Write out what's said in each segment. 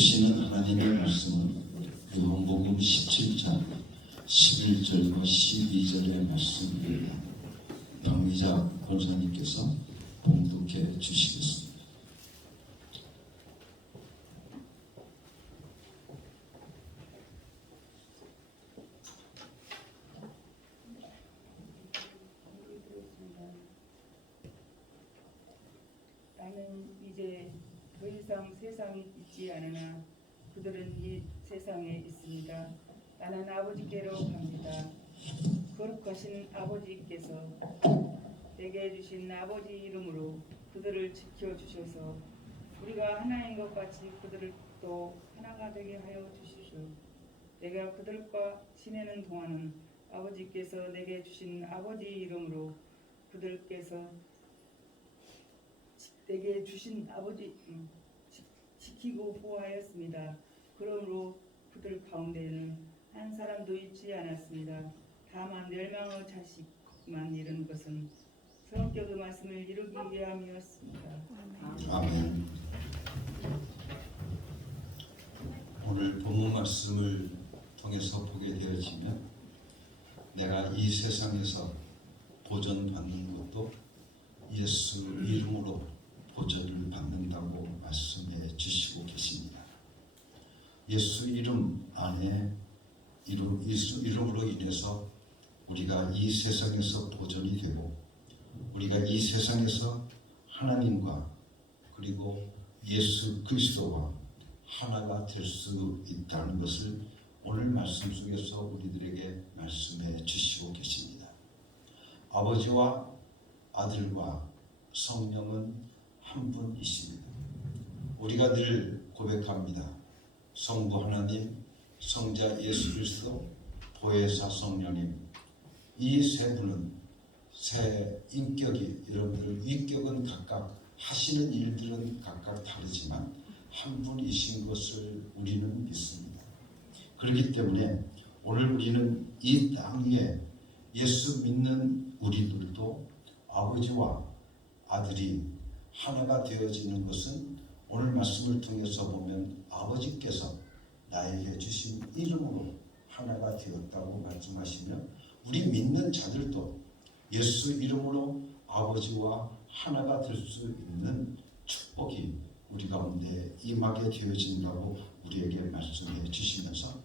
주시는 하나님의 말씀은 요한복음 17장 11절과 12절의 말씀입니다. 박미자 권사님께서 봉독해 주시겠습니다. 나는 이제 더 이상 세상에 있지 않으나 그들은 이 세상에 있습니다. 나는 아버지께로 갑니다. 거룩하신 아버지께서 내게 주신 아버지 이름으로 그들을 지켜주셔서 우리가 하나인 것 같이 그들을 또 하나가 되게 하여 주시오. 내가 그들과 지내는 동안은 아버지께서 내게 주신 아버지 이름으로 그들께서 내게 주신 아버지 지키고 보호하였습니다. 그러므로 그들 가운데에는 한 사람도 있지 않았습니다. 다만 멸망의 자식만 이른 것은 성격의 말씀을 이루기 위함이었습니다. 아멘. 오늘 본문 말씀을 통해서 보게 되어지면 내가 이 세상에서 보존받는 것도 예수 이름으로 보존을 받는다고 말씀해 주시고 계십니다. 예수 이름 안에 이름으로 인해서 우리가 이 세상에서 보존이 되고 우리가 이 세상에서 하나님과 그리고 예수 그리스도와 하나가 될 수 있다는 것을 오늘 말씀 속에서 우리들에게 말씀해 주시고 계십니다. 아버지와 아들과 성령은 한 분이십니다. 우리가 늘 고백합니다. 성부 하나님, 성자 예수 그리스도, 보혜사 성령님, 이 세 분은 세 인격이 여러분들 인격은 각각 하시는 일들은 각각 다르지만 한 분이신 것을 우리는 믿습니다. 그렇기 때문에 오늘 우리는 이 땅 위에 예수 믿는 우리들도 아버지와 아들이 하나가 되어지는 것은 오늘 말씀을 통해서 보면 아버지께서 나에게 주신 이름으로 하나가 되었다고 말씀하시며 우리 믿는 자들도 예수 이름으로 아버지와 하나가 될 수 있는 축복이 우리 가운데 임하게 되어진다고 우리에게 말씀해 주시면서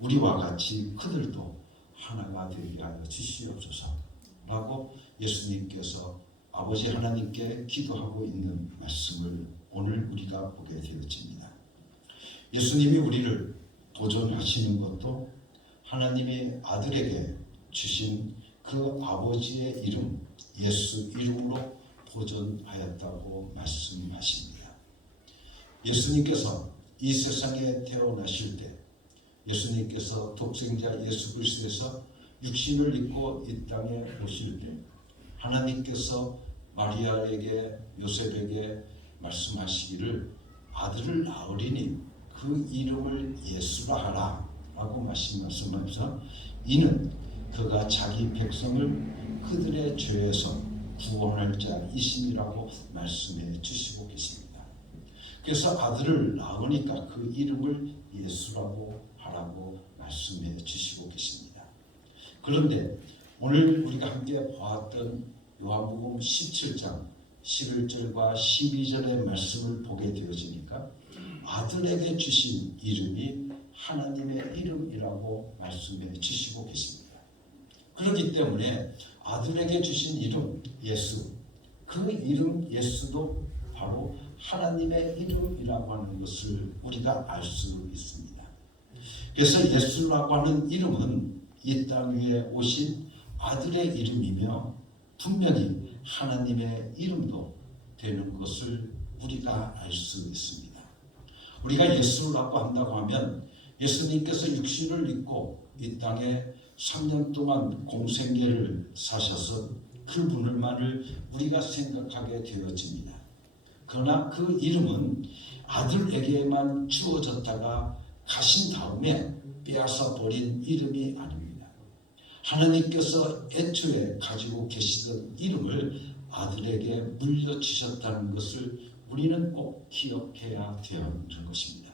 우리와 같이 그들도 하나가 되게 하여 주시옵소서 라고 예수님께서 아버지 하나님께 기도하고 있는 말씀을 오늘 우리가 보게 되어집니다. 예수님이 우리를 보존하시는 것도 하나님의 아들에게 주신 그 아버지의 이름 예수 이름으로 보존하였다고 말씀하십니다. 예수님께서 이 세상에 태어나실 때 예수님께서 독생자 예수 그리스도에서 육신을 입고 이 땅에 오실 때 하나님께서 마리아에게 요셉에게 말씀하시기를 아들을 낳으리니 그 이름을 예수라 하라 라고 말씀하면서 이는 그가 자기 백성을 그들의 죄에서 구원할 자이심이라고 말씀해 주시고 계십니다. 그래서 아들을 낳으니까 그 이름을 예수라고 하라고 말씀해 주시고 계십니다. 그런데 오늘 우리가 함께 보았던 요한복음 17장 11절과 12절의 말씀을 보게 되어지니까 아들에게 주신 이름이 하나님의 이름이라고 말씀해 주시고 계십니다. 그렇기 때문에 아들에게 주신 이름 예수, 그 이름 예수도 바로 하나님의 이름이라고 하는 것을 우리가 알 수 있습니다. 그래서 예수라고 하는 이름은 이 땅 위에 오신 아들의 이름이며 분명히 하나님의 이름도 되는 것을 우리가 알 수 있습니다. 우리가 예수라고 한다고 하면 예수님께서 육신을 입고 이 땅에 3년 동안 공생애를 사셔서 그분을만을 우리가 생각하게 되어집니다. 그러나 그 이름은 아들에게만 주어졌다가 가신 다음에 빼앗아 버린 이름이 아닙니다. 하나님께서 애초에 가지고 계시던 이름을 아들에게 물려주셨다는 것을 우리는 꼭 기억해야 되는 것입니다.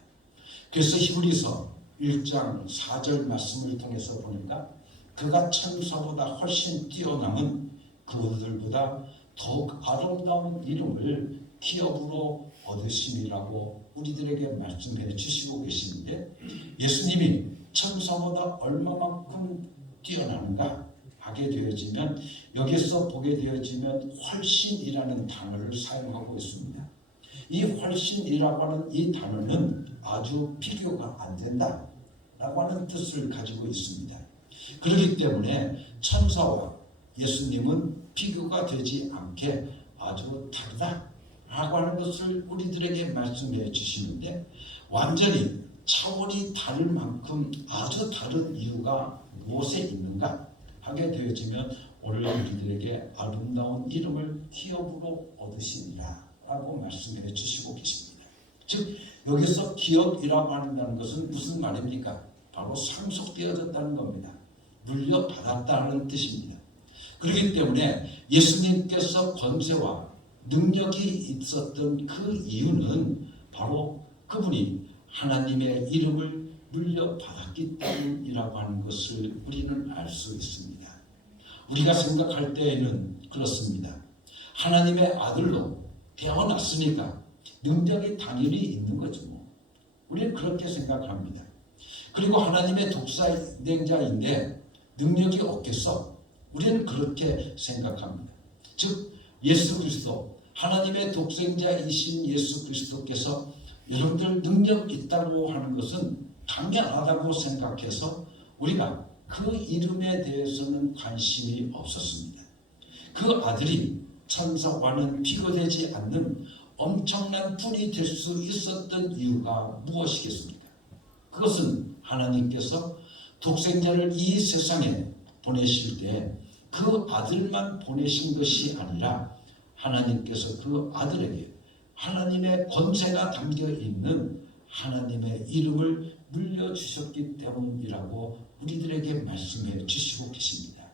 그래서 히브리서 1장 4절 말씀을 통해서 보니까 그가 천사보다 훨씬 뛰어남은 그들보다 더욱 아름다운 이름을 기업으로 얻으심이라고 우리들에게 말씀해 주시고 계시는데, 예수님이 천사보다 얼마만큼 뛰어나는가 하게 되어지면, 여기서 보게 되어지면 훨씬이라는 단어를 사용하고 있습니다. 이 훨씬이라고 하는 이 단어는 아주 비교가 안 된다 라고 하는 뜻을 가지고 있습니다. 그렇기 때문에 천사와 예수님은 비교가 되지 않게 아주 다르다 라고 하는 것을 우리들에게 말씀해 주시는데, 완전히 차원이 다를 만큼 아주 다른 이유가 무엇에 있는가 하게 되어지면, 오늘 우리들에게 아름다운 이름을 기업으로 얻으시니라 라고 말씀해 주시고 계십니다. 즉 여기서 기업이라고 한다는 것은 무슨 말입니까? 바로 상속되어졌다는 겁니다. 물려받았다는 뜻입니다. 그렇기 때문에 예수님께서 권세와 능력이 있었던 그 이유는 바로 그분이 하나님의 이름을 물려받았기 때문이라고 하는 것을 우리는 알 수 있습니다. 우리가 생각할 때에는 그렇습니다. 하나님의 아들로 태어났으니까 능력이 당연히 있는 거죠. 우리는 그렇게 생각합니다. 그리고 하나님의 독생자인데 능력이 없겠어? 우리는 그렇게 생각합니다. 즉 예수 그리스도, 하나님의 독생자이신 예수 그리스도께서 여러분들 능력 있다고 하는 것은 당연하다고 생각해서 우리가 그 이름에 대해서는 관심이 없었습니다. 그 아들이 천사와는 비교되지 않는 엄청난 분이 될 수 있었던 이유가 무엇이겠습니까? 그것은 하나님께서 독생자를 이 세상에 보내실 때 그 아들만 보내신 것이 아니라 하나님께서 그 아들에게 하나님의 권세가 담겨 있는 하나님의 이름을 물려주셨기 때문이라고 우리들에게 말씀해 주시고 계십니다.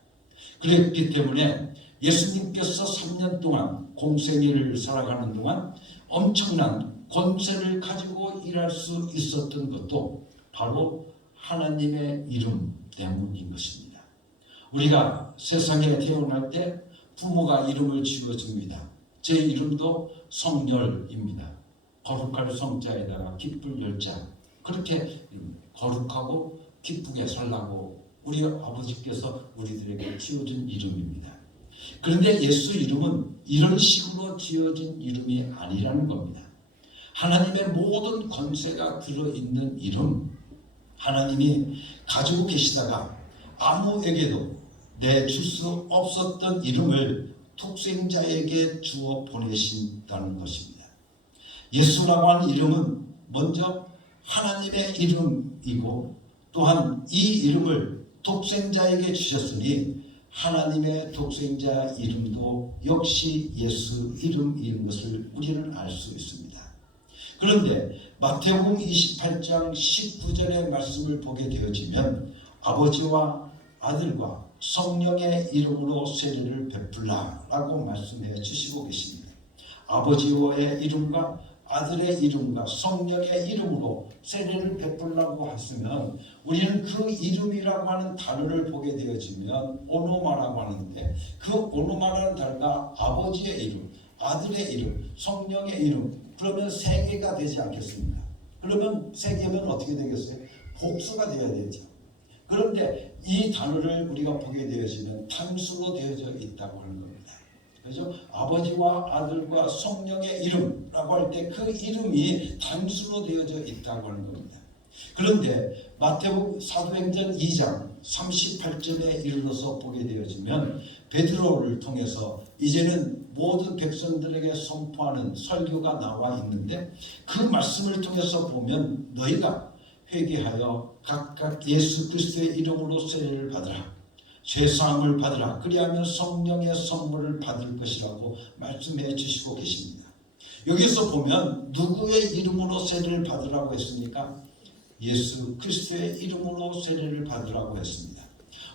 그랬기 때문에 예수님께서 3년 동안 공생애를 살아가는 동안 엄청난 권세를 가지고 일할 수 있었던 것도 바로 하나님의 이름 때문인 것입니다. 우리가 세상에 태어날 때 부모가 이름을 지어줍니다. 제 이름도 성열입니다. 거룩할 성자에다가 기쁠 열자, 그렇게 거룩하고 기쁘게 살라고 우리 아버지께서 우리들에게 지어준 이름입니다. 그런데 예수 이름은 이런 식으로 지어진 이름이 아니라는 겁니다. 하나님의 모든 권세가 들어있는 이름, 하나님이 가지고 계시다가 아무에게도 내줄 수 없었던 이름을 독생자에게 주어 보내신다는 것입니다. 예수라고 하는 이름은 먼저 하나님의 이름이고, 또한 이 이름을 독생자에게 주셨으니 하나님의 독생자 이름도 역시 예수 이름인 것을 우리는 알 수 있습니다. 그런데 마태복음 28장 19절의 말씀을 보게 되어지면 아버지와 아들과 성령의 이름으로 세례를 베풀라라고 말씀해 주시고 계십니다. 아버지의 이름과 아들의 이름과 성령의 이름으로 세례를 베풀라고 했으면, 우리는 그 이름이라고 하는 단어를 보게 되어지면 오노마라고 하는데, 그 오노마라는 단어가 아버지의 이름, 아들의 이름, 성령의 이름, 그러면 세 개가 되지 않겠습니까? 그러면 세 개면 어떻게 되겠어요? 복수가 되어야 되죠. 그런데 이 단어를 우리가 보게 되어지면 단수로 되어져 있다고 하는 겁니다. 그래서 아버지와 아들과 성령의 이름라고 할 때 그 이름이 단수로 되어져 있다고 하는 겁니다. 그런데 마태복음 사도행전 2장 38절에 이르러서 보게 되어지면 베드로를 통해서 이제는 모든 백성들에게 선포하는 설교가 나와 있는데, 그 말씀을 통해서 보면 너희가 회개하여 각각 예수 그리스도의 이름으로 세례를 받으라, 죄사함을 받으라, 그리하면 성령의 선물을 받을 것이라고 말씀해 주시고 계십니다. 여기서 보면 누구의 이름으로 세례를 받으라고 했습니까? 예수 그리스도의 이름으로 세례를 받으라고 했습니다.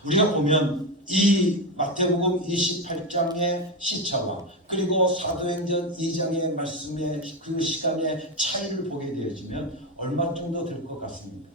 우리가 보면 이 마태복음 28장의 시차와 그리고 사도행전 2장의 말씀의 그 시간의 차이를 보게 되어지면 얼마 정도 될 것 같습니다.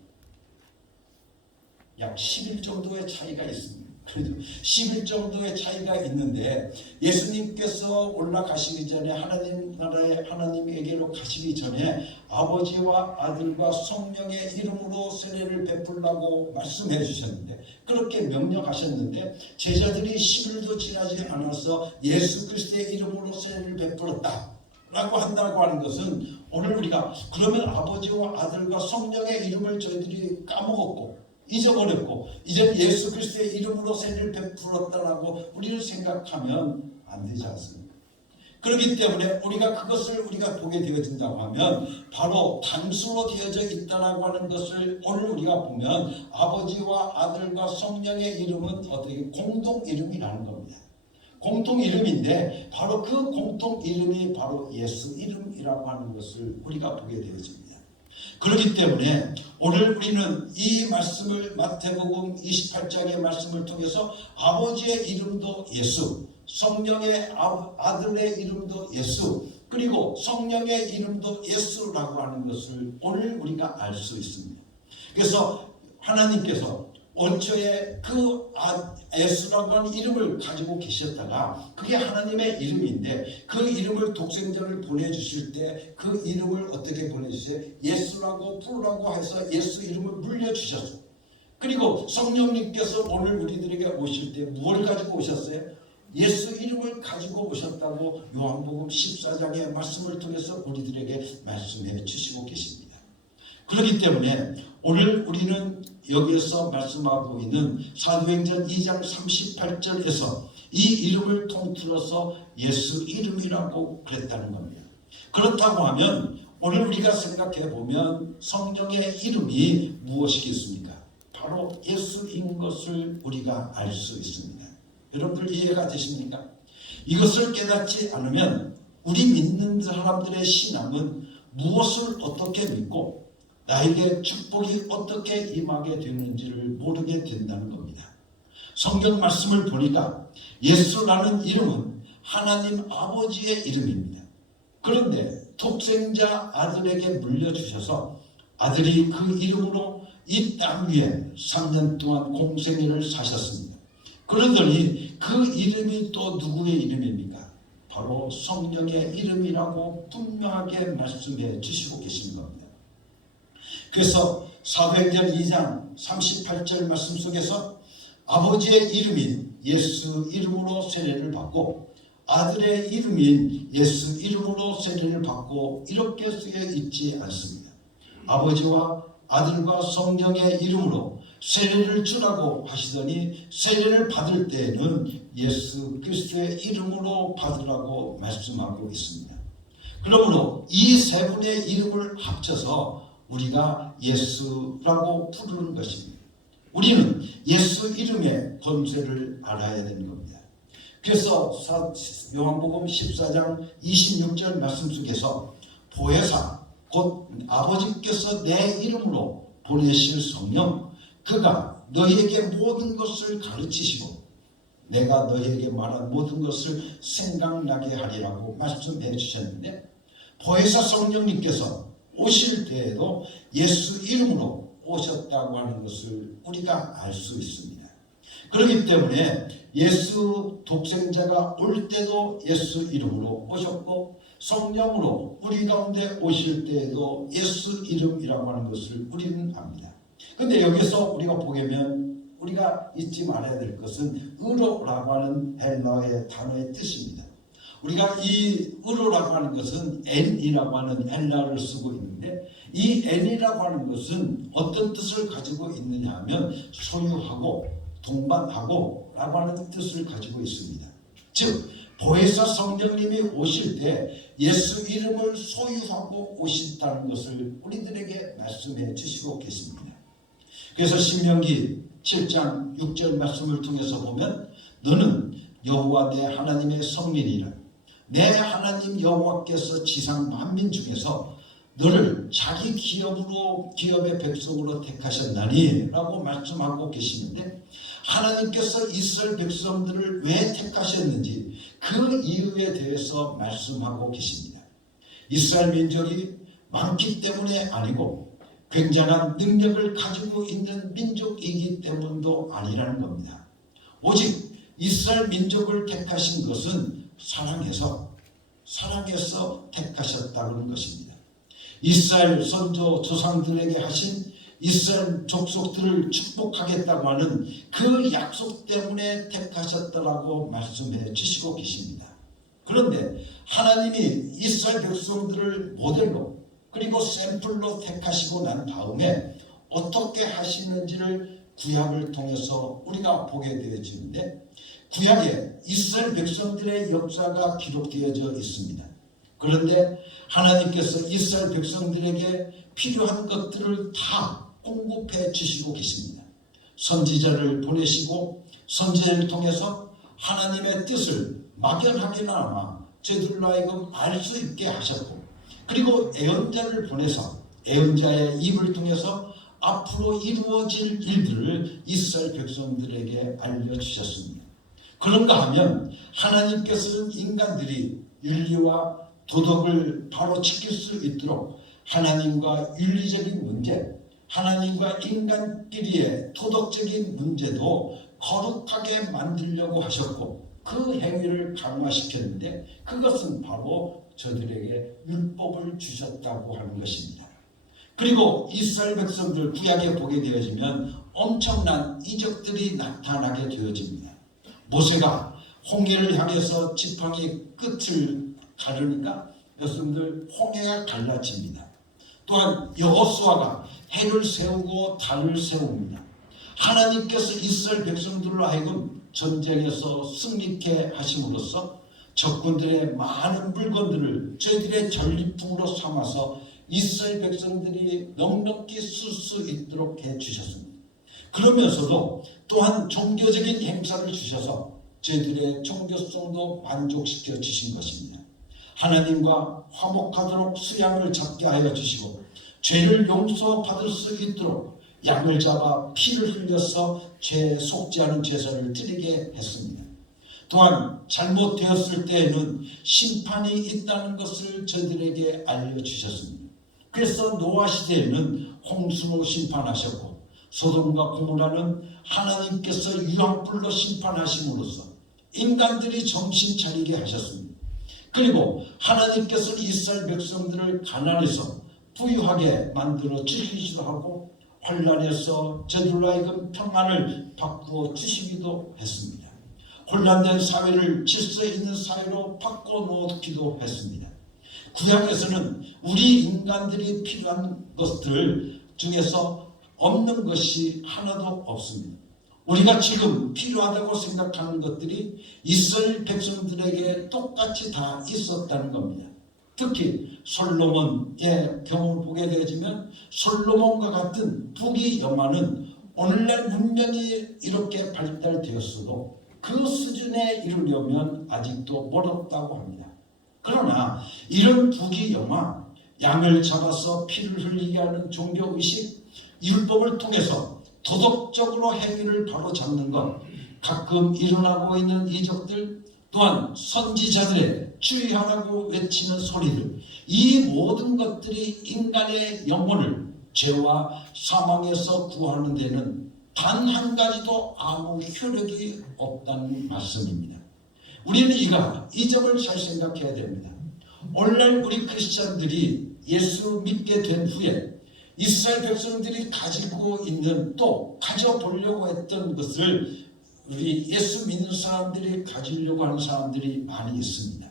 약 10일 정도의 차이가 있습니다. 그래도 10일 정도의 차이가 있는데 예수님께서 올라가시기 전에 하나님 나라의 하나님에게로 가시기 전에 아버지와 아들과 성령의 이름으로 세례를 베풀라고 말씀해 주셨는데 그렇게 명령하셨는데 제자들이 10일도 지나지 않아서 예수 그리스도의 이름으로 세례를 베풀었다 라고 한다고 하는 것은 오늘 우리가 그러면 아버지와 아들과 성령의 이름을 저희들이 까먹었고 잊어버렸고 이제 예수 그리스도의 이름으로 세례를 베풀었다라고 우리는 생각하면 안 되지 않습니까? 그렇기 때문에 우리가 그것을 우리가 보게 되어진다고 하면 바로 단수로 되어져 있다라고 하는 것을 오늘 우리가 보면 아버지와 아들과 성령의 이름은 어떻게 공동 이름이라는 겁니다. 공통 이름인데 바로 그 공통 이름이 바로 예수 이름이라고 하는 것을 우리가 보게 되어집니다. 그렇기 때문에 오늘 우리는 이 말씀을 마태복음 28장의 말씀을 통해서 아버지의 이름도 예수, 성령의 아들의 이름도 예수, 그리고 성령의 이름도 예수라고 하는 것을 오늘 우리가 알 수 있습니다. 그래서 하나님께서 원초에 그 예수라고 하는 이름을 가지고 계셨다가 그게 하나님의 이름인데 그 이름을 독생자를 보내주실 때 그 이름을 어떻게 보내주세요? 예수라고 부르라고 해서 예수 이름을 물려주셨어요. 그리고 성령님께서 오늘 우리들에게 오실 때 무엇을 가지고 오셨어요? 예수 이름을 가지고 오셨다고 요한복음 14장의 말씀을 통해서 우리들에게 말씀해 주시고 계십니다. 그렇기 때문에 오늘 우리는 여기에서 말씀하고 있는 사도행전 2장 38절에서 이 이름을 통틀어서 예수 이름이라고 그랬다는 겁니다. 그렇다고 하면 오늘 우리가 생각해 보면 성령의 이름이 무엇이겠습니까? 바로 예수인 것을 우리가 알 수 있습니다. 여러분들 이해가 되십니까? 이것을 깨닫지 않으면 우리 믿는 사람들의 신앙은 무엇을 어떻게 믿고 나에게 축복이 어떻게 임하게 되는지를 모르게 된다는 겁니다. 성경 말씀을 보니까 예수라는 이름은 하나님 아버지의 이름입니다. 그런데 독생자 아들에게 물려주셔서 아들이 그 이름으로 이 땅 위에 3년 동안 공생애를 사셨습니다. 그러더니 그 이름이 또 누구의 이름입니까? 바로 성령의 이름이라고 분명하게 말씀해 주시고 계신 겁니다. 그래서 사도행전 2장 38절 말씀 속에서 아버지의 이름인 예수 이름으로 세례를 받고 아들의 이름인 예수 이름으로 세례를 받고 이렇게 쓰여 있지 않습니다. 아버지와 아들과 성령의 이름으로 세례를 주라고 하시더니 세례를 받을 때에는 예수 그리스도의 이름으로 받으라고 말씀하고 있습니다. 그러므로 이 세 분의 이름을 합쳐서 우리가 예수라고 부르는 것입니다. 우리는 예수 이름의 권세를 알아야 되는 겁니다. 그래서 요한복음 14장 26절 말씀 속에서 보혜사 곧 아버지께서 내 이름으로 보내실 성령 그가 너희에게 모든 것을 가르치시고 내가 너희에게 말한 모든 것을 생각나게 하리라고 말씀해 주셨는데 보혜사 성령님께서 오실 때에도 예수 이름으로 오셨다고 하는 것을 우리가 알 수 있습니다. 그렇기 때문에 예수 독생자가 올 때도 예수 이름으로 오셨고 성령으로 우리 가운데 오실 때에도 예수 이름이라고 하는 것을 우리는 압니다. 그런데 여기서 우리가 보면 우리가 잊지 말아야 될 것은 의로라고 하는 헬라어의 단어의 뜻입니다. 우리가 이 의로라고 하는 것은 N이라고 하는 헬라어를 쓰고 있는데 이 N이라고 하는 것은 어떤 뜻을 가지고 있느냐 하면 소유하고 동반하고 라고 하는 뜻을 가지고 있습니다. 즉 보혜사 성령님이 오실 때 예수 이름을 소유하고 오신다는 것을 우리들에게 말씀해 주시고 계십니다. 그래서 신명기 7장 6절 말씀을 통해서 보면 너는 여호와 내 하나님의 성민이라 내 하나님 여호와께서 지상 만민 중에서 너를 자기 기업의 백성으로 택하셨나니 라고 말씀하고 계시는데 하나님께서 이스라엘 백성들을 왜 택하셨는지 그 이유에 대해서 말씀하고 계십니다. 이스라엘 민족이 많기 때문에 아니고 굉장한 능력을 가지고 있는 민족이기 때문도 아니라는 겁니다. 오직 이스라엘 민족을 택하신 것은 사랑해서 택하셨다는 것입니다. 이스라엘 선조 조상들에게 하신 이스라엘 족속들을 축복하겠다고 하는 그 약속 때문에 택하셨다라고 말씀해 주시고 계십니다. 그런데 하나님이 이스라엘 백성들을 모델로 그리고 샘플로 택하시고 난 다음에 어떻게 하시는지를 구약을 통해서 우리가 보게 되어지는데, 구약에 이스라엘 백성들의 역사가 기록되어져 있습니다. 그런데 하나님께서 이스라엘 백성들에게 필요한 것들을 다 공급해 주시고 계십니다. 선지자를 보내시고 선지자를 통해서 하나님의 뜻을 막연하게나마 저희들로 하여금 알 수 있게 하셨고, 그리고 예언자를 보내서 예언자의 입을 통해서 앞으로 이루어질 일들을 이스라엘 백성들에게 알려주셨습니다. 그런가 하면 하나님께서는 인간들이 윤리와 도덕을 바로 지킬 수 있도록 하나님과 윤리적인 문제, 하나님과 인간끼리의 도덕적인 문제도 거룩하게 만들려고 하셨고, 그 행위를 강화시켰는데 그것은 바로 저들에게 율법을 주셨다고 하는 것입니다. 그리고 이스라엘 백성들 구약에 보게 되어지면 엄청난 이적들이 나타나게 되어집니다. 모세가 홍해를 향해서 지팡이 끝을 가르니까 여러분들 홍해가 갈라집니다. 또한 여호수아가 해를 세우고 달을 세웁니다. 하나님께서 이스라엘 백성들로 하여금 전쟁에서 승리케 하심으로써 적군들의 많은 물건들을 저희들의 전리품으로 삼아서 이스라엘 백성들이 넉넉히 쓸 수 있도록 해주셨습니다. 그러면서도 또한 종교적인 행사를 주셔서 저희들의 종교성도 만족시켜 주신 것입니다. 하나님과 화목하도록 수양을 잡게 하여 주시고, 죄를 용서받을 수 있도록 양을 잡아 피를 흘려서 죄에 속지 않은 제사를 드리게 했습니다. 또한 잘못되었을 때에는 심판이 있다는 것을 저들에게 알려주셨습니다. 그래서 노아 시대에는 홍수로 심판하셨고, 소돔과 고모라는 하나님께서 유황불로 심판하심으로써 인간들이 정신 차리게 하셨습니다. 그리고 하나님께서는 이스라엘 백성들을 가난해서 부유하게 만들어 주시기도 하고, 혼란에서 저들로 하여금 평안을 바꾸어 주시기도 했습니다. 혼란된 사회를 질서 있는 사회로 바꿔놓기도 했습니다. 구약에서는 우리 인간들이 필요한 것들 중에서 없는 것이 하나도 없습니다. 우리가 지금 필요하다고 생각하는 것들이 이스라엘 백성들에게 똑같이 다 있었다는 겁니다. 특히 솔로몬의 경험을 보게 되어지면 솔로몬과 같은 부귀영화는 오늘날 문명이 이렇게 발달되었어도 그 수준에 이르려면 아직도 멀었다고 합니다. 그러나 이런 부귀영화, 양을 잡아서 피를 흘리게 하는 종교의식, 율법을 통해서 도덕적으로 행위를 바로잡는 것, 가끔 일어나고 있는 이적들, 또한 선지자들의 주의하라고 외치는 소리들, 이 모든 것들이 인간의 영혼을 죄와 사망에서 구하는 데는 단 한 가지도 아무 효력이 없다는 말씀입니다. 우리는 이 점을 잘 생각해야 됩니다. 오늘날 우리 크리스천들이 예수 믿게 된 후에 이스라엘 백성들이 가지고 있는, 또 가져보려고 했던 것을 우리 예수 믿는 사람들이 가지려고 하는 사람들이 많이 있습니다.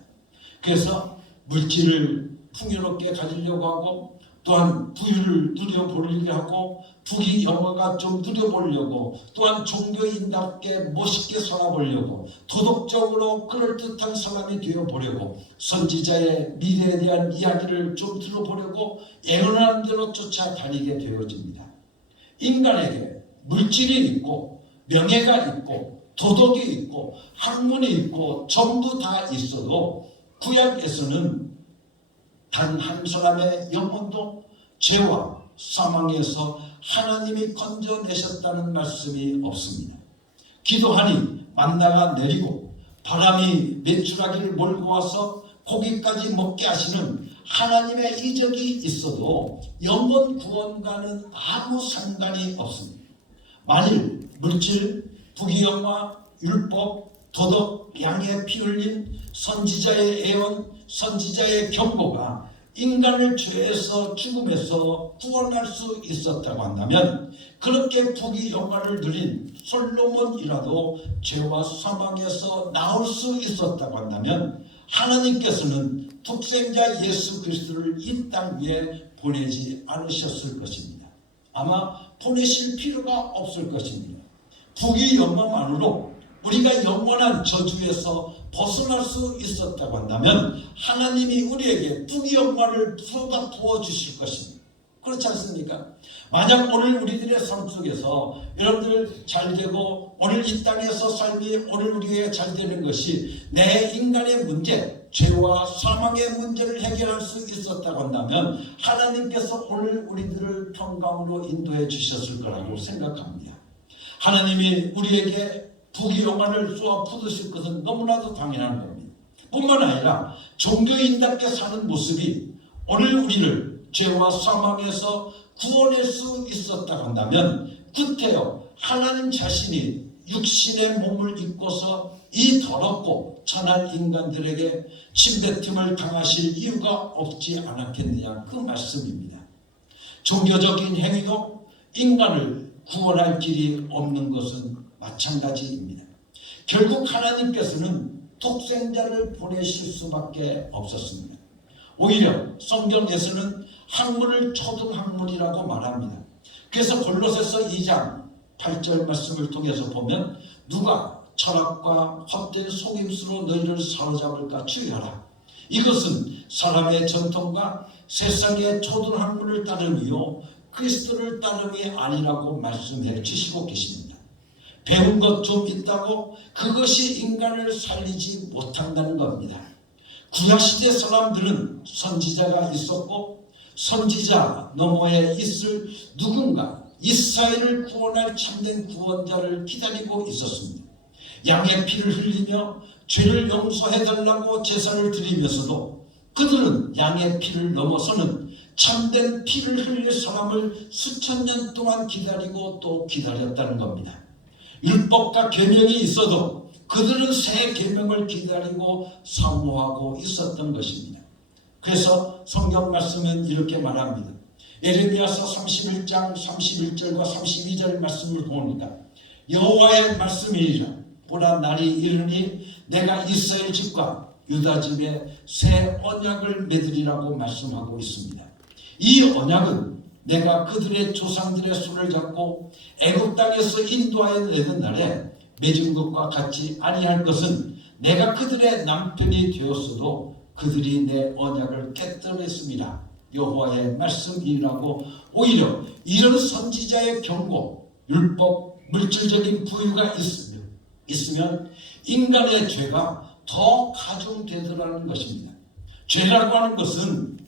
그래서 물질을 풍요롭게 가지려고 하고, 또한 부유를 누려보려고 하고, 부귀영화가 좀 누려보려고, 또한 종교인답게 멋있게 살아보려고, 도덕적으로 그럴듯한 사람이 되어보려고, 선지자의 미래에 대한 이야기를 좀 들어보려고 예언하는 대로 쫓아다니게 되어집니다. 인간에게 물질이 있고 명예가 있고 도덕이 있고 학문이 있고 전부 다 있어도 구약에서는 단 한 사람의 영혼도 죄와 사망에서 하나님이 건져내셨다는 말씀이 없습니다. 기도하니 만나가 내리고 바람이 메추라기를 몰고 와서 고기까지 먹게 하시는 하나님의 이적이 있어도 영혼 구원과는 아무 상관이 없습니다. 만일 물질, 부귀영화, 율법, 도덕, 양의 피 흘림, 선지자의 애원, 선지자의 경고가 인간을 죄에서 죽음에서 구원할 수 있었다고 한다면, 그렇게 부귀영화를 누린 솔로몬이라도 죄와 사망에서 나올 수 있었다고 한다면, 하나님께서는 독생자 예수 그리스도를 이 땅 위에 보내지 않으셨을 것입니다. 아마 보내실 필요가 없을 것입니다. 부귀영화만으로 우리가 영원한 저주에서 벗어날 수 있었다고 한다면 하나님이 우리에게 부귀영화를 쏟아 부어 주실 것입니다. 그렇지 않습니까? 만약 오늘 우리들의 삶 속에서 여러분들 잘되고 오늘 이 땅에서 삶이 오늘 우리에게 잘되는 것이 내 인간의 문제, 죄와 사망의 문제를 해결할 수 있었다고 한다면 하나님께서 오늘 우리들을 평강으로 인도해 주셨을 거라고 생각합니다. 하나님이 우리에게 부귀영화를 쏘아 푸드실 것은 너무나도 당연한 겁니다. 뿐만 아니라 종교인답게 사는 모습이 오늘 우리를 죄와 사망에서 구원할 수 있었다고 한다면 그때요 하나님 자신이 육신의 몸을 입고서 이 더럽고 천한 인간들에게 침뱉음을 당하실 이유가 없지 않았겠느냐, 그 말씀입니다. 종교적인 행위도 인간을 구원할 길이 없는 것은 마찬가지입니다. 결국 하나님께서는 독생자를 보내실 수밖에 없었습니다. 오히려 성경에서는 학문을 초등학문이라고 말합니다. 그래서 골로새서 2장 8절 말씀을 통해서 보면 누가 철학과 헛된 속임수로 너희를 사로잡을까 주의하라. 이것은 사람의 전통과 세상의 초등학문을 따름이요 그리스도를 따름이 아니라고 말씀해 주시고 계십니다. 배운 것 좀 있다고 그것이 인간을 살리지 못한다는 겁니다. 구약시대 사람들은 선지자가 있었고 선지자 너머에 있을 누군가 이스라엘을 구원할 참된 구원자를 기다리고 있었습니다. 양의 피를 흘리며 죄를 용서해달라고 제사를 드리면서도 그들은 양의 피를 넘어서는 참된 피를 흘릴 사람을 수천 년 동안 기다리고 또 기다렸다는 겁니다. 율법과 계명이 있어도 그들은 새 계명을 기다리고 사모하고 있었던 것입니다. 그래서 성경 말씀은 이렇게 말합니다. 예레미야서 31장 31절과 32절 말씀을 보니까 여호와의 말씀이니라. 보라 날이 이르니 내가 이스라엘 집과 유다 집에 새 언약을 맺으리라고 말씀하고 있습니다. 이 언약은 내가 그들의 조상들의 손을 잡고 애굽 땅에서 인도하여 내던 날에 맺은 것과 같이 아니할 것은 내가 그들의 남편이 되었어도 그들이 내 언약을 깨뜨렸습니다. 여호와의 말씀이라고 오히려 이런 선지자의 경고, 율법, 물질적인 부유가 있으면 인간의 죄가 더 가중되더라는 것입니다. 죄라고 하는 것은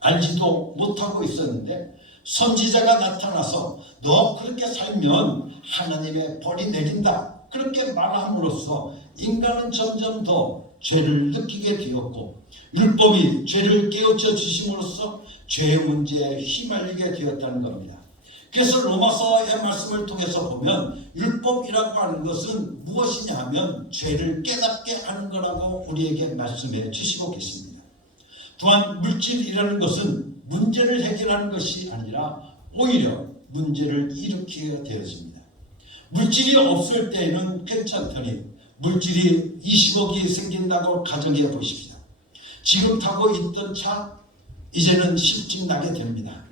알지도 못하고 있었는데 선지자가 나타나서 너 그렇게 살면 하나님의 벌이 내린다 그렇게 말함으로써 인간은 점점 더 죄를 느끼게 되었고 율법이 죄를 깨우쳐 주심으로써 죄의 문제에 휘말리게 되었다는 겁니다. 그래서 로마서의 말씀을 통해서 보면 율법이라고 하는 것은 무엇이냐 하면 죄를 깨닫게 하는 거라고 우리에게 말씀해 주시고 계십니다. 또한 물질이라는 것은 문제를 해결하는 것이 아니라 오히려 문제를 일으키게 되어집니다. 물질이 없을 때에는 괜찮더니 물질이 20억이 생긴다고 가정해 보십시다. 지금 타고 있던 차 이제는 실증 나게 됩니다.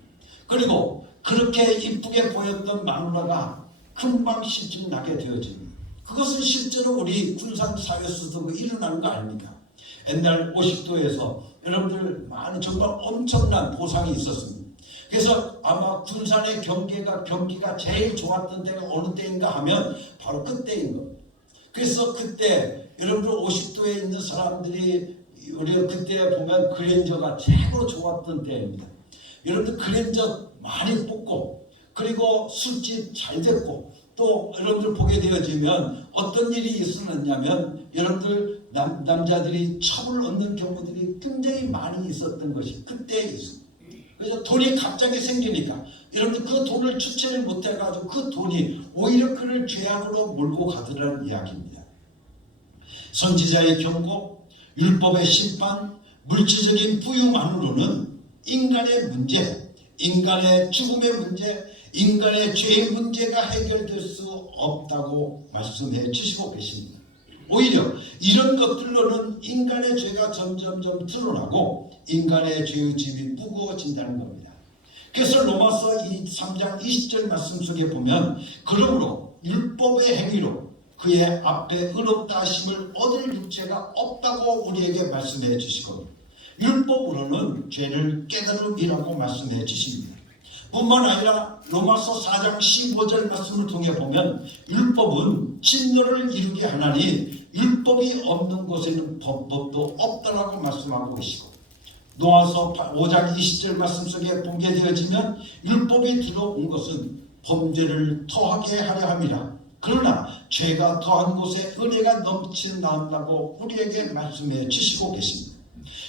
그리고 그렇게 이쁘게 보였던 마누라가 금방 실증 나게 되어집니다. 그것은 실제로 우리 군산 사회에서도 일어나는 거 아닙니까? 옛날 50도에서 여러분들 많은 정말 엄청난 보상이 있었습니다. 그래서 아마 군산의 경기가 제일 좋았던 때가 어느 때인가 하면 바로 그때인 겁니다. 그래서 그때 여러분들 50도에 있는 사람들이 우리가 그때 보면 그랜저가 최고 좋았던 때입니다. 여러분들 그랜저 많이 뽑고 그리고 술집 잘 됐고 또 여러분들 보게 되어지면 어떤 일이 있었냐면 여러분들 남자들이 첩을 얻는 경우들이 굉장히 많이 있었던 것이 그때 있습니다. 그래서 돈이 갑자기 생기니까 여러분들 그 돈을 주체를 못해가지고 그 돈이 오히려 그를 죄악으로 몰고 가더라는 이야기입니다. 선지자의 경고, 율법의 심판, 물질적인 부유만으로는 인간의 문제, 인간의 죽음의 문제, 인간의 죄의 문제가 해결될 수 없다고 말씀해 주시고 계십니다. 오히려 이런 것들로는 인간의 죄가 점점점 드러나고 인간의 죄의 짐이 무거워진다는 겁니다. 그래서 로마서 3장 20절 말씀 속에 보면 그러므로 율법의 행위로 그의 앞에 의롭다 하심을 얻을 육체가 없다고 우리에게 말씀해 주시고 율법으로는 죄를 깨달음이라고 말씀해 주십니다. 뿐만 아니라 로마서 4장 15절 말씀을 통해 보면 율법은 진노를 이루게 하나니 율법이 없는 곳에는 법도 없다라고 말씀하고 계시고 노아서 5장 20절 말씀 속에 보게 되어지면 율법이 들어온 것은 범죄를 더하게 하려 함이라. 그러나 죄가 더한 곳에 은혜가 넘쳐난다고 우리에게 말씀해 주시고 계십니다.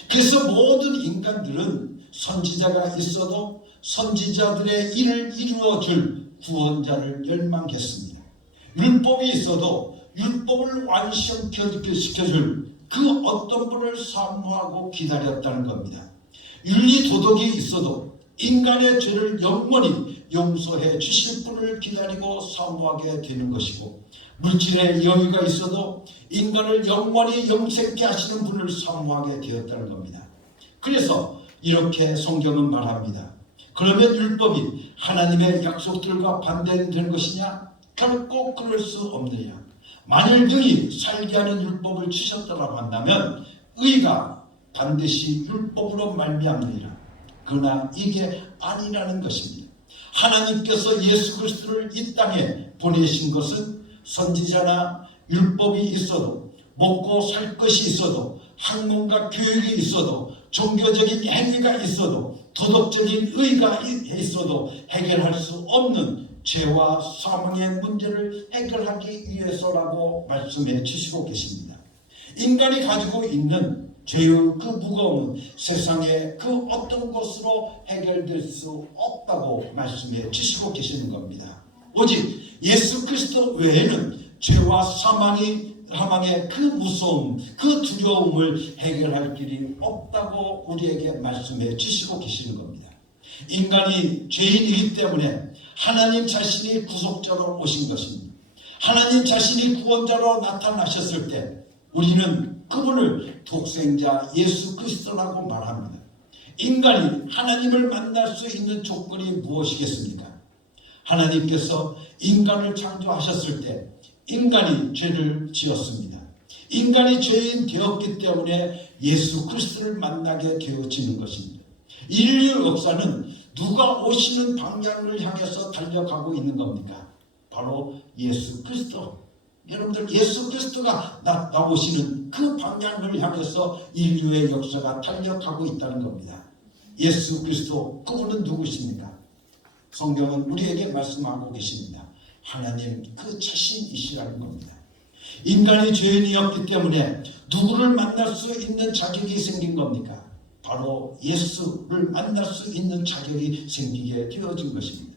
그래서 모든 인간들은 선지자가 있어도 선지자들의 일을 이루어줄 구원자를 열망했습니다. 율법이 있어도 율법을 완성시켜줄 그 어떤 분을 사모하고 기다렸다는 겁니다. 윤리 도덕이 있어도 인간의 죄를 영원히 용서해 주실 분을 기다리고 사모하게 되는 것이고 물질의 여유가 있어도 인간을 영원히 영생케 하시는 분을 사모하게 되었다는 겁니다. 그래서 이렇게 성경은 말합니다. 그러면 율법이 하나님의 약속들과 반대되는 것이냐? 결코 그럴 수 없느냐. 만일 능히 살게 하는 율법을 주셨다고 한다면 의가 반드시 율법으로 말미암느니라. 그러나 이게 아니라는 것입니다. 하나님께서 예수 그리스도를 이 땅에 보내신 것은 선지자나 율법이 있어도 먹고 살 것이 있어도 학문과 교육이 있어도 종교적인 행위가 있어도 도덕적인 의가 있어도 해결할 수 없는 죄와 사망의 문제를 해결하기 위해서라고 말씀해 주시고 계십니다. 인간이 가지고 있는 죄의 그 무거움은 세상의 그 어떤 것으로 해결될 수 없다고 말씀해 주시고 계시는 겁니다. 오직 예수 그리스도 외에는 죄와 사망의 그 무서움, 그 두려움을 해결할 길이 없다고 우리에게 말씀해 주시고 계시는 겁니다. 인간이 죄인이기 때문에 하나님 자신이 구속자로 오신 것입니다. 하나님 자신이 구원자로 나타나셨을 때 우리는 그분을 독생자 예수 그리스도라고 말합니다. 인간이 하나님을 만날 수 있는 조건이 무엇이겠습니까? 하나님께서 인간을 창조하셨을 때 인간이 죄를 지었습니다. 인간이 죄인 되었기 때문에 예수 그리스도를 만나게 되어지는 것입니다. 인류 역사는 누가 오시는 방향을 향해서 달려가고 있는 겁니까? 바로 예수 그리스도. 여러분들 예수 그리스도가 나오시는 그 방향을 향해서 인류의 역사가 달려가고 있다는 겁니다. 예수 그리스도 그분은 누구십니까? 성경은 우리에게 말씀하고 계십니다. 하나님 그 자신이시라는 겁니다. 인간이 죄인이었기 때문에 누구를 만날 수 있는 자격이 생긴 겁니까? 바로 예수를 만날 수 있는 자격이 생기게 되어진 것입니다.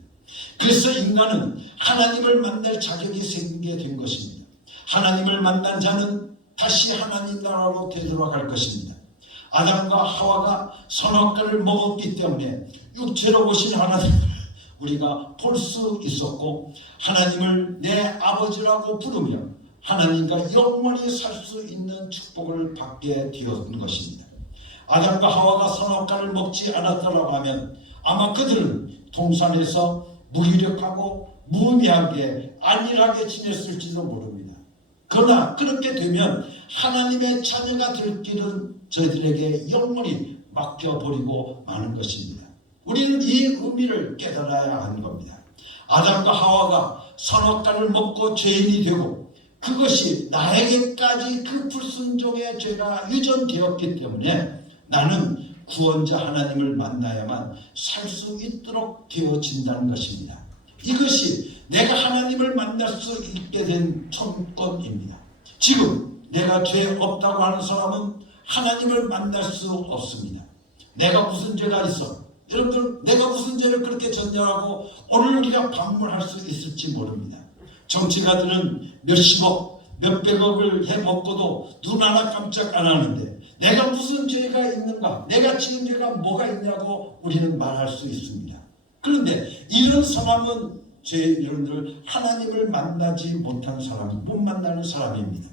그래서 인간은 하나님을 만날 자격이 생기게 된 것입니다. 하나님을 만난 자는 다시 하나님 나라로 되돌아갈 것입니다. 아담과 하와가 선악과를 먹었기 때문에 육체로 오신 하나님을 우리가 볼 수 있었고 하나님을 내 아버지라고 부르며 하나님과 영원히 살 수 있는 축복을 받게 되었던 것입니다. 아담과 하와가 선악과를 먹지 않았더라고 하면 아마 그들은 동산에서 무기력하고 무의미하게 안일하게 지냈을지도 모릅니다. 그러나 그렇게 되면 하나님의 자녀가 될 길은 저희들에게 영원히 맡겨버리고 마는 것입니다. 우리는 이 의미를 깨달아야 하는 겁니다. 아담과 하와가 선악과를 먹고 죄인이 되고 그것이 나에게까지 그 불순종의 죄가 유전되었기 때문에 나는 구원자 하나님을 만나야만 살 수 있도록 되어진다는 것입니다. 이것이 내가 하나님을 만날 수 있게 된 조건입니다. 지금 내가 죄 없다고 하는 사람은 하나님을 만날 수 없습니다. 내가 무슨 죄가 있어? 여러분들, 내가 무슨 죄를 그렇게 전제하고 오늘 우리가 방문할 수 있을지 모릅니다. 정치가들은 몇십억, 몇백억을 해먹고도 눈 하나 깜짝 안 하는데 내가 무슨 죄가 있는가? 내가 지은 죄가 뭐가 있냐고 우리는 말할 수 있습니다. 그런데 이런 사람은 여러분들 하나님을 만나지 못한 사람, 못 만나는 사람입니다.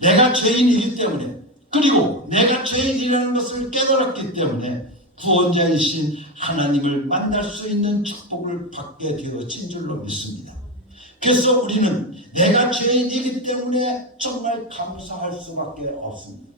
내가 죄인이기 때문에, 그리고 내가 죄인이라는 것을 깨달았기 때문에 구원자이신 하나님을 만날 수 있는 축복을 받게 되어진 줄로 믿습니다. 그래서 우리는 내가 죄인이기 때문에 정말 감사할 수밖에 없습니다.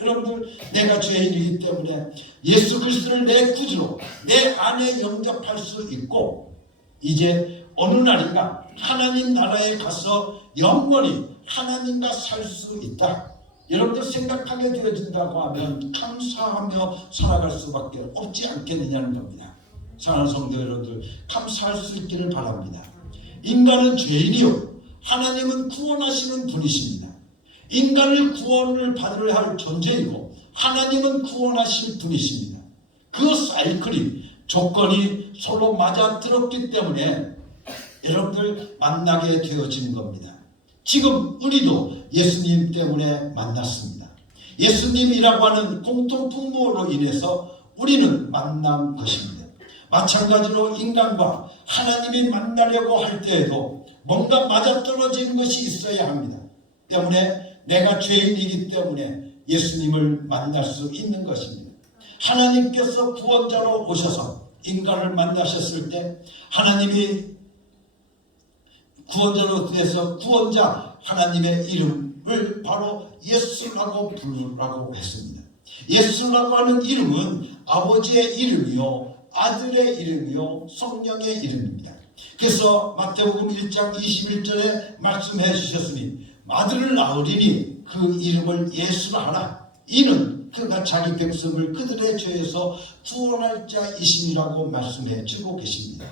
여러분들, 내가 죄인이기 때문에 예수 그리스도를 내 구주로 내 안에 영접할 수 있고, 이제 어느 날인가 하나님 나라에 가서 영원히 하나님과 살 수 있다. 여러분들 생각하게 되어진다고 하면 감사하며 살아갈 수밖에 없지 않겠느냐는 겁니다. 사랑하는 성도 여러분들, 감사할 수 있기를 바랍니다. 인간은 죄인이요 하나님은 구원하시는 분이십니다. 인간을 구원을 받으려 할 존재이고 하나님은 구원하실 분이십니다. 그 사이클이, 조건이 서로 맞아들었기 때문에 여러분들 만나게 되어진 겁니다. 지금 우리도 예수님 때문에 만났습니다. 예수님이라고 하는 공통분모로 인해서 우리는 만난 것입니다. 마찬가지로 인간과 하나님이 만나려고 할 때에도 뭔가 맞아떨어지는 것이 있어야 합니다. 때문에 내가 죄인이기 때문에 예수님을 만날 수 있는 것입니다. 하나님께서 구원자로 오셔서 인간을 만나셨을 때 하나님이 구원자로 돼서 구원자 하나님의 이름을 바로 예수라고 부르라고 했습니다. 예수라고 하는 이름은 아버지의 이름이요 아들의 이름이요 성령의 이름입니다. 그래서 마태복음 1장 21절에 말씀해 주셨으니 아들을 낳으리니 그 이름을 예수라 하라. 이는 그가 자기 백성을 그들의 죄에서 구원할 자이심이라고 말씀해 주고 계십니다.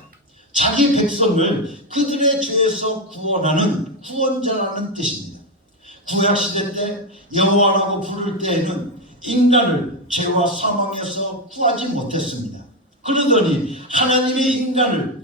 자기 백성을 그들의 죄에서 구원하는 구원자라는 뜻입니다. 구약시대 때 여호와라고 부를 때에는 인간을 죄와 사망에서 구하지 못했습니다. 그러더니 하나님이 인간을